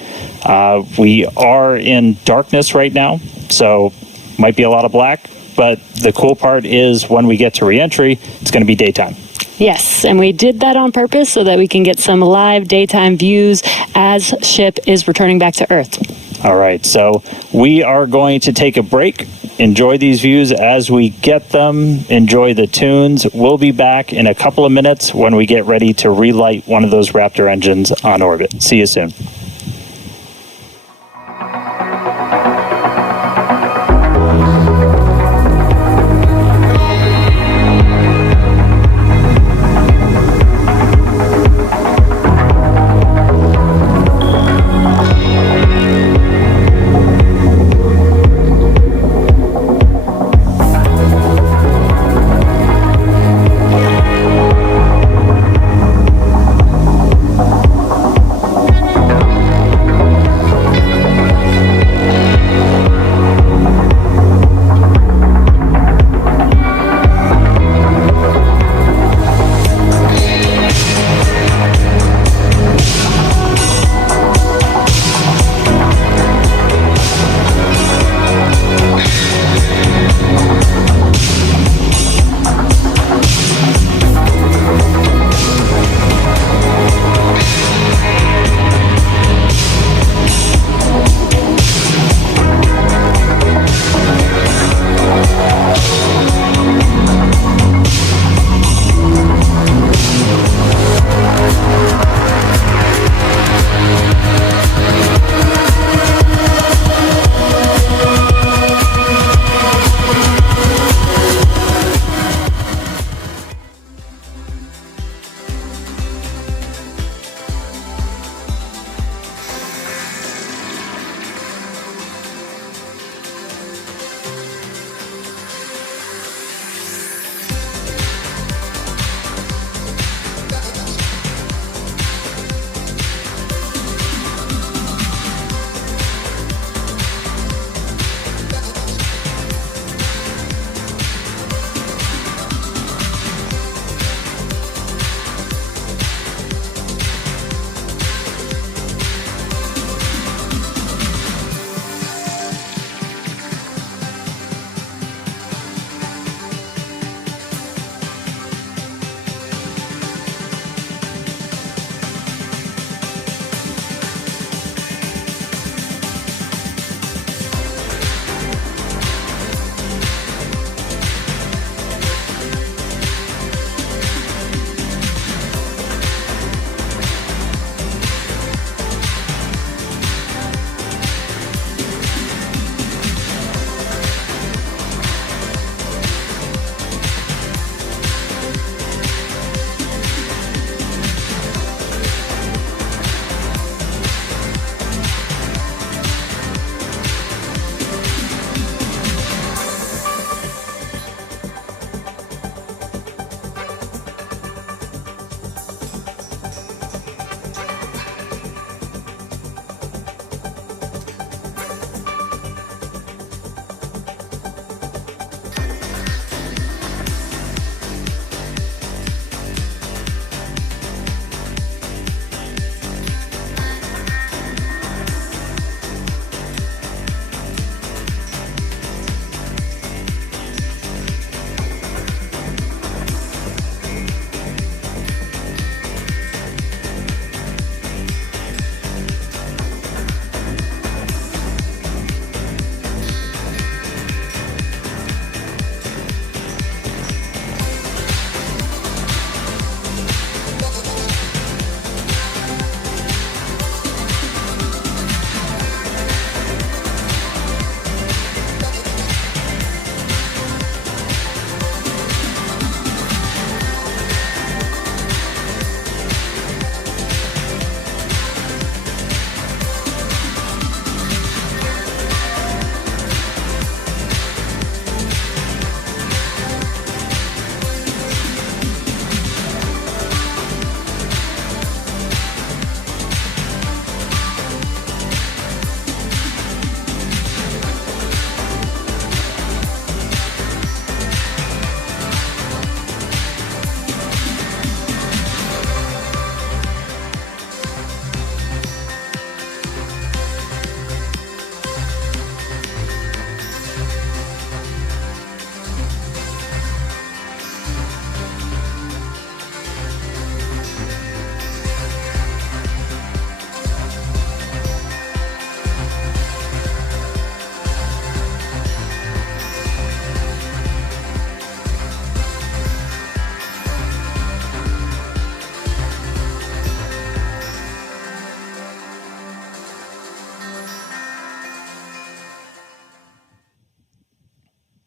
We are in darkness right now, so might be a lot of black, but the cool part is when we get to reentry, it's going to be daytime. Yes, and we did that on purpose so that we can get some live daytime views as ship is returning back to Earth. All right, so we are going to take a break. Enjoy these views as we get them. Enjoy the tunes. We'll be back in a couple of minutes when we get ready to relight one of those Raptor engines on orbit. See you soon.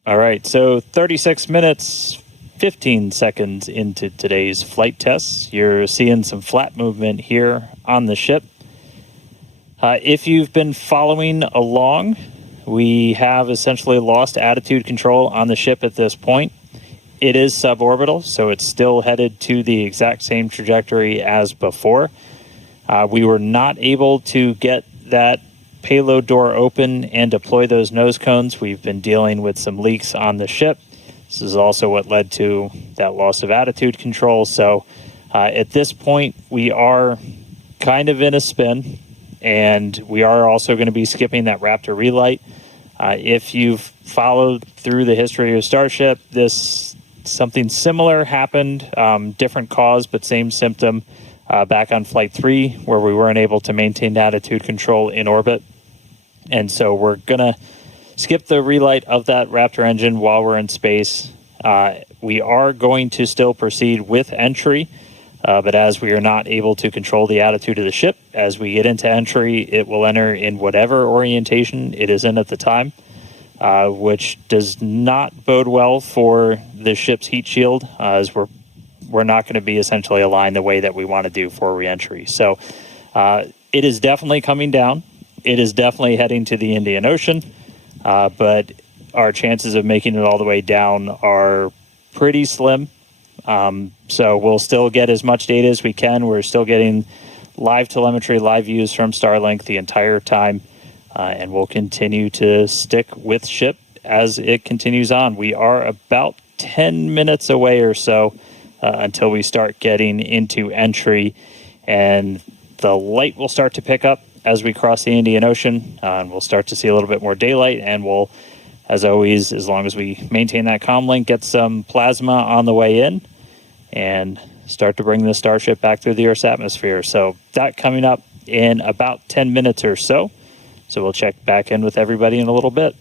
All right, so 36 minutes, 15 seconds into today's flight tests. You're seeing some flat movement here on the ship. If you've been following along, we have essentially lost attitude control on the ship at this point. It is suborbital, so it's still headed to the exact same trajectory as before. We were not able to get that payload door open and deploy those nose cones. We've been dealing with some leaks on the ship. This is also what led to that loss of attitude control. So at this point, we are kind of in a spin, and we are also going to be skipping that Raptor relight. If you've followed through the history of Starship, something similar happened, different cause, but same symptom. Back on Flight 3, where we weren't able to maintain attitude control in orbit. And so we're going to skip the relight of that Raptor engine while we're in space. We are going to still proceed with entry, but as we are not able to control the attitude of the ship, as we get into entry, it will enter in whatever orientation it is in at the time, which does not bode well for the ship's heat shield, as we're not going to be essentially aligned the way that we want to do for reentry. So it is definitely coming down. It is definitely heading to the Indian Ocean, but our chances of making it all the way down are pretty slim. So we'll still get as much data as we can. We're still getting live telemetry, live views from Starlink the entire time, and we'll continue to stick with ship as it continues on. We are about 10 minutes away or so until we start getting into entry, and the light will start to pick up as we cross the Indian Ocean, and we'll start to see a little bit more daylight, and we'll, as always, as long as we maintain that comm link, get some plasma on the way in and start to bring the Starship back through the Earth's atmosphere. So that coming up in about 10 minutes or so. So we'll check back in with everybody in a little bit.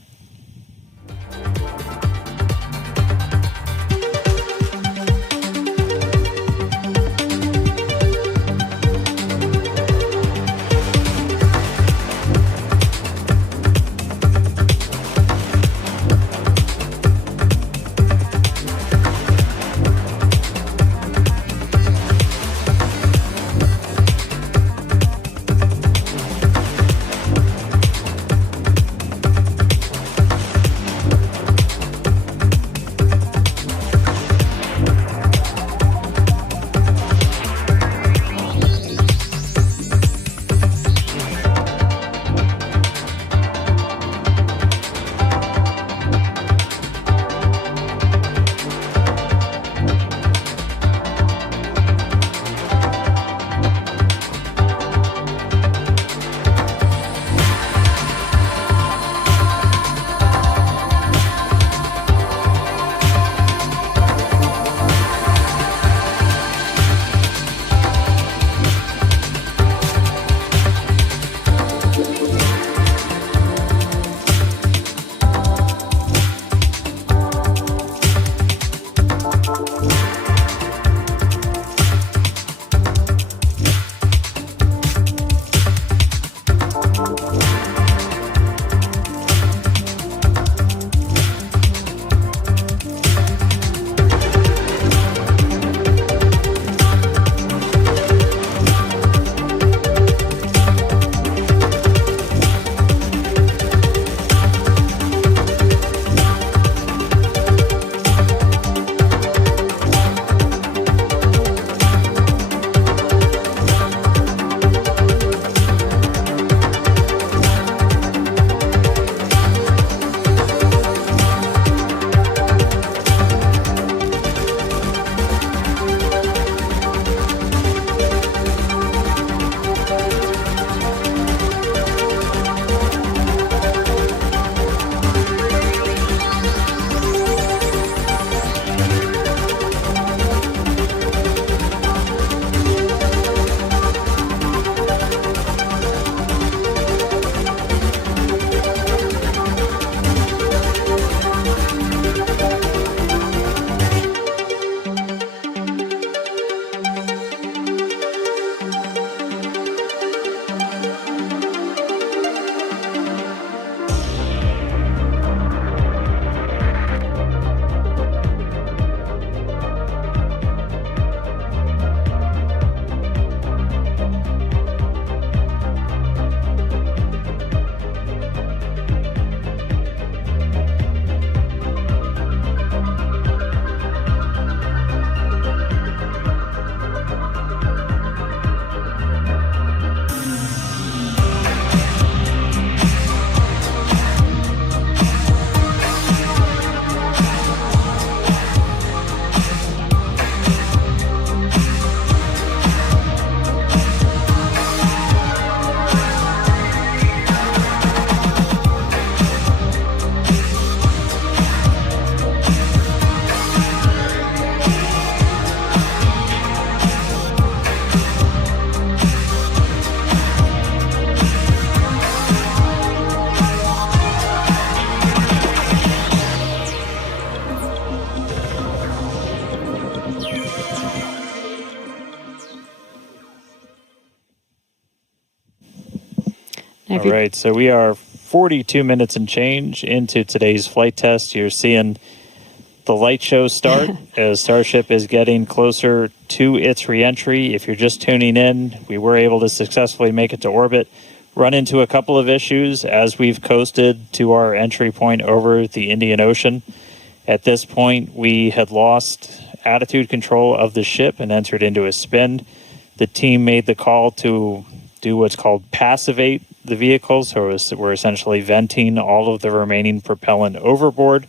If All you- right, so we are 42 minutes and change into today's flight test. You're seeing the light show start as Starship is getting closer to its reentry. If you're just tuning in, we were able to successfully make it to orbit, run into a couple of issues as we've coasted to our entry point over the Indian Ocean. At this point, we had lost attitude control of the ship and entered into a spin. The team made the call to do what's called passivate the vehicle, so we're essentially venting all of the remaining propellant overboard,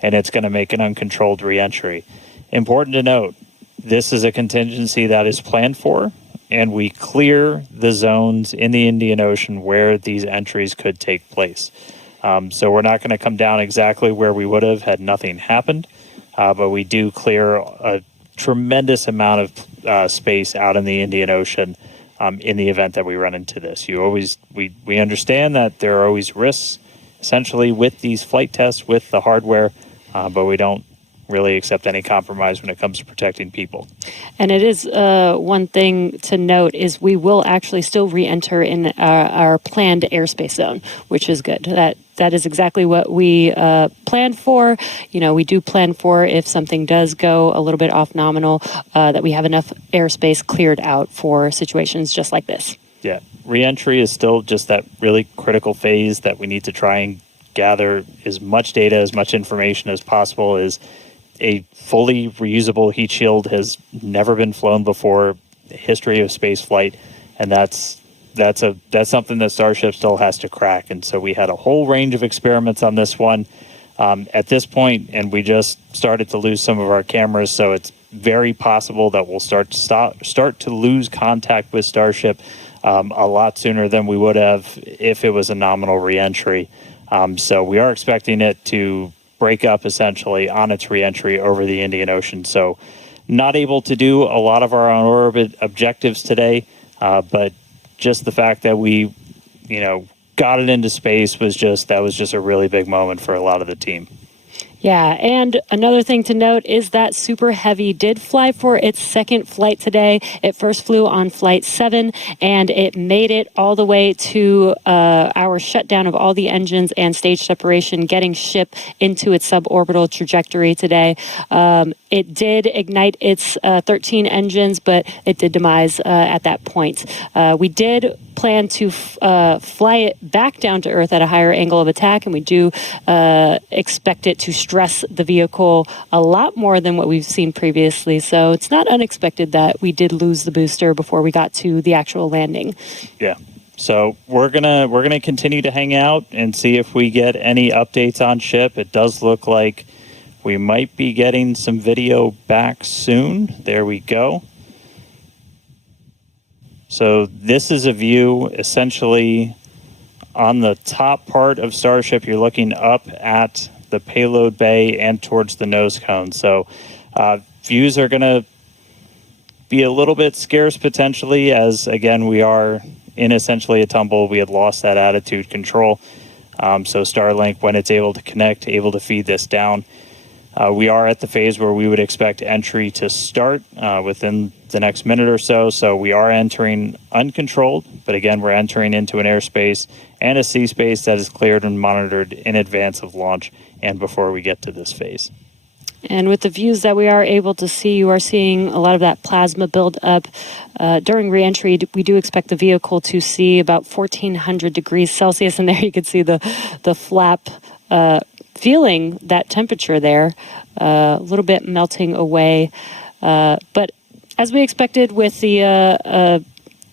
and it's going to make an uncontrolled reentry. Important to note, this is a contingency that is planned for, and we clear the zones in the Indian Ocean where these entries could take place. So we're not going to come down exactly where we would have had nothing happened, but we do clear a tremendous amount of space out in the Indian Ocean in the event that we run into this. We understand that there are always risks, essentially, with these flight tests, with the hardware, but we don't really accept any compromise when it comes to protecting people. And it is one thing to note is we will actually still re-enter in our planned airspace zone, which is good. That is exactly what we planned for. You know, we do plan for if something does go a little bit off nominal, that we have enough airspace cleared out for situations just like this. Yeah, re-entry is still just that really critical phase that we need to try and gather as much data, as much information as possible. Is a fully reusable heat shield has never been flown before, the history of space flight, and that's something that Starship still has to crack. And so we had a whole range of experiments on this one at this point, and we just started to lose some of our cameras, so it's very possible that we'll start to lose contact with Starship a lot sooner than we would have if it was a nominal reentry. So we are expecting it to break up essentially on its reentry over the Indian Ocean. So not able to do a lot of our on-orbit objectives today, but just the fact that we, got it into space was just a really big moment for a lot of the team. Yeah, and another thing to note is that Super Heavy did fly for its second flight today. It first flew on Flight 7, and it made it all the way to our shutdown of all the engines and stage separation, getting ship into its suborbital trajectory today. It did ignite its 13 engines, but it did demise at that point. We did plan to fly it back down to Earth at a higher angle of attack, and we do expect it to stress the vehicle a lot more than what we've seen previously. So it's not unexpected that we did lose the booster before we got to the actual landing. Yeah. So we're gonna continue to hang out and see if we get any updates on ship. It does look like we might be getting some video back soon. There we go. So this is a view essentially on the top part of Starship. You're looking up at the payload bay and towards the nose cone. So views are going to be a little bit scarce potentially, as again, we are in essentially a tumble. We had lost that attitude control. So Starlink, when it's able to connect, able to feed this down. We are at the phase where we would expect entry to start within the next minute or so. So we are entering uncontrolled, but again, we're entering into an airspace and a sea space that is cleared and monitored in advance of launch and before we get to this phase. And with the views that we are able to see, you are seeing a lot of that plasma build up. During reentry, we do expect the vehicle to see about 1400 degrees Celsius, and there you can see the flap feeling that temperature there, a little bit melting away. But as we expected with the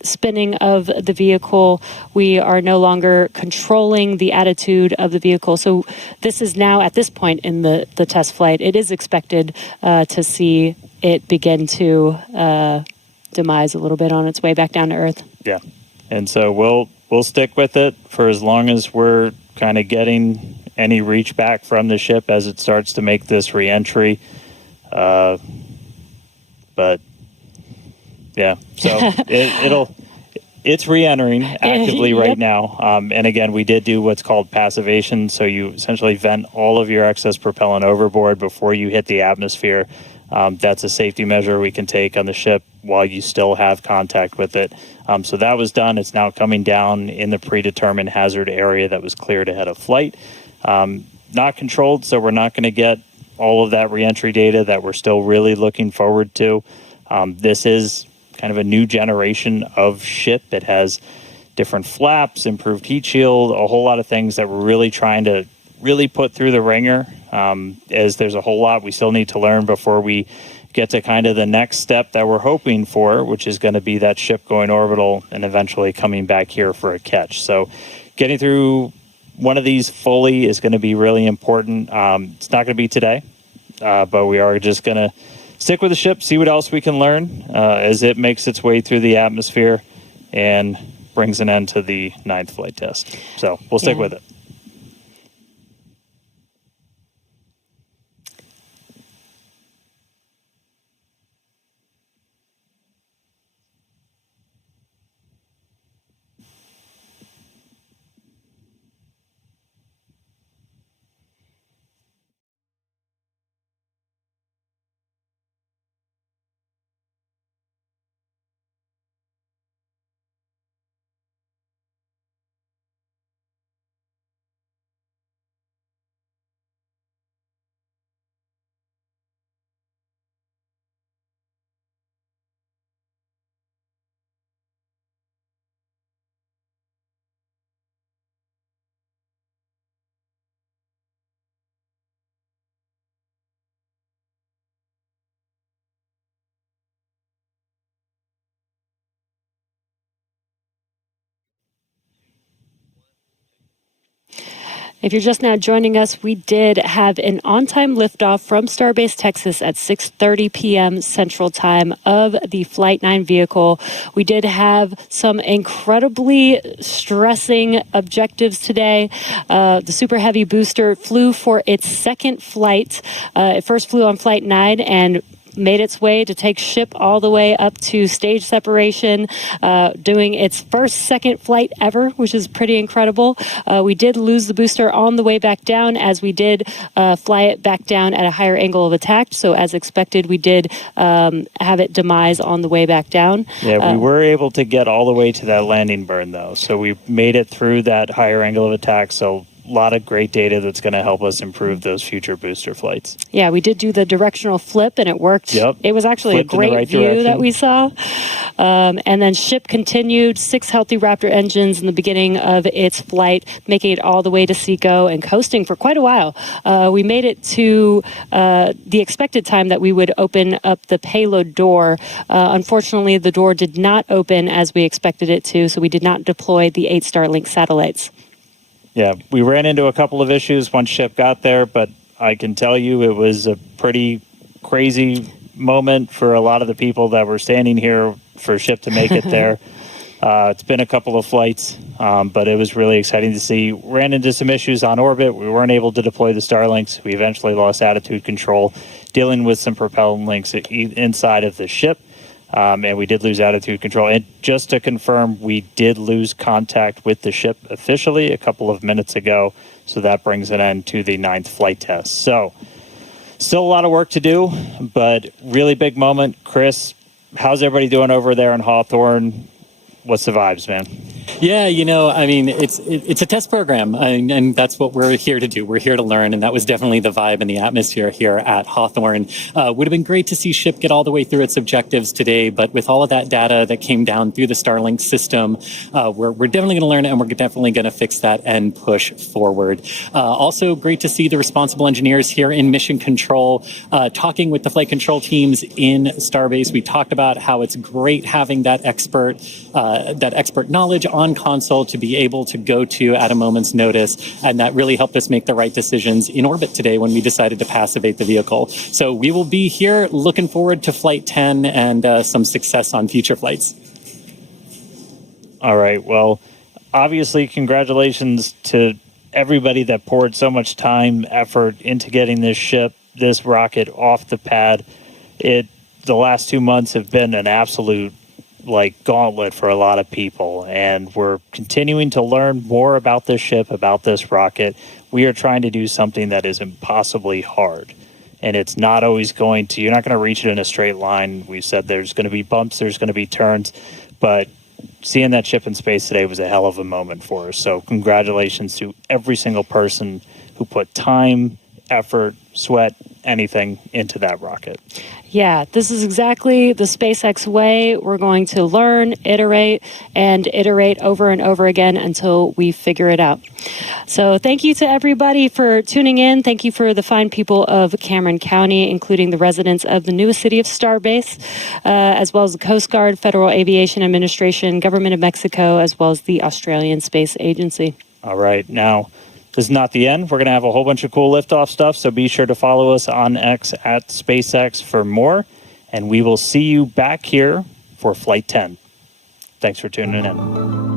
spinning of the vehicle, we are no longer controlling the attitude of the vehicle. So this is now, at this point in the test flight, it is expected to see it begin to demise a little bit on its way back down to Earth. Yeah. And so we'll stick with it for as long as we're kind of getting any reach back from the ship as it starts to make this reentry. But yeah, so it's re-entering actively right now. And again, we did do what's called passivation. So you essentially vent all of your excess propellant overboard before you hit the atmosphere. That's a safety measure we can take on the ship while you still have contact with it. So that was done. It's now coming down in the predetermined hazard area that was cleared ahead of flight. Not controlled, so we're not going to get all of that reentry data that we're still really looking forward to. This is kind of a new generation of ship. It has different flaps, improved heat shield, a whole lot of things that we're really trying to really put through the ringer, as there's a whole lot we still need to learn before we get to kind of the next step that we're hoping for, which is going to be that ship going orbital and eventually coming back here for a catch. So getting through one of these fully is going to be really important. It's not going to be today, but we are just going to stick with the ship, see what else we can learn as it makes its way through the atmosphere and brings an end to the 9th flight test. So we'll stick with it. If you're just now joining us, we did have an on-time liftoff from Starbase Texas at 6:30 p.m. Central Time of the Flight 9 vehicle. We did have some incredibly stressing objectives today. The Super Heavy booster flew for its second flight. It first flew on Flight 9 and made its way to take ship all the way up to stage separation, doing its second flight ever, which is pretty incredible. We did lose the booster on the way back down, as we did fly it back down at a higher angle of attack. So as expected, we did have it demise on the way back down. Yeah, we were able to get all the way to that landing burn, though. So we made it through that higher angle of attack. So a lot of great data that's going to help us improve those future booster flights. Yeah, we did do the directional flip, and it worked. Yep. It was actually Flipped a great right view direction that we saw. And then ship continued 6 healthy Raptor engines in the beginning of its flight, making it all the way to Seco and coasting for quite a while. We made it to the expected time that we would open up the payload door. Unfortunately, the door did not open as we expected it to, so we did not deploy the 8 Starlink satellites. Yeah, we ran into a couple of issues once ship got there, but I can tell you it was a pretty crazy moment for a lot of the people that were standing here for ship to make it there. It's been a couple of flights, but it was really exciting to see. Ran into some issues on orbit. We weren't able to deploy the Starlinks. We eventually lost attitude control, dealing with some propellant links inside of the ship. And we did lose attitude control. And just to confirm, we did lose contact with the ship officially a couple of minutes ago. So that brings an end to the 9th flight test. So still a lot of work to do, but really big moment. Chris, how's everybody doing over there in Hawthorne? What's the vibes, man? Yeah, I mean, it's a test program, and that's what we're here to do. We're here to learn, and that was definitely the vibe and the atmosphere here at Hawthorne. Would have been great to see ship get all the way through its objectives today, but with all of that data that came down through the Starlink system, we're definitely going to learn it, and we're definitely going to fix that and push forward. Also, great to see the responsible engineers here in Mission Control talking with the flight control teams in Starbase. We talked about how it's great having that expert knowledge on console to be able to go to at a moment's notice, and that really helped us make the right decisions in orbit today when we decided to passivate the vehicle. So we will be here looking forward to Flight 10 and some success on future flights. All right, well, obviously congratulations to everybody that poured so much time, effort into getting this rocket off the pad. The last 2 months have been an absolute gauntlet for a lot of people, and we're continuing to learn more about this ship, about this rocket. We are trying to do something that is impossibly hard, and it's not always you're not going to reach it in a straight line. We said there's going to be bumps, there's going to be turns, but seeing that ship in space today was a hell of a moment for us. So congratulations to every single person who put time, effort, sweat, anything into that rocket. Yeah, this is exactly the SpaceX way. We're going to learn, iterate, and iterate over and over again until we figure it out. So thank you to everybody for tuning in. Thank you for the fine people of Cameron County, including the residents of the newest city of Starbase, as well as the Coast Guard, Federal Aviation Administration, Government of Mexico, as well as the Australian Space Agency. All right, now, this is not the end. We're going to have a whole bunch of cool liftoff stuff, so be sure to follow us on X at SpaceX for more, and we will see you back here for Flight 10. Thanks for tuning in.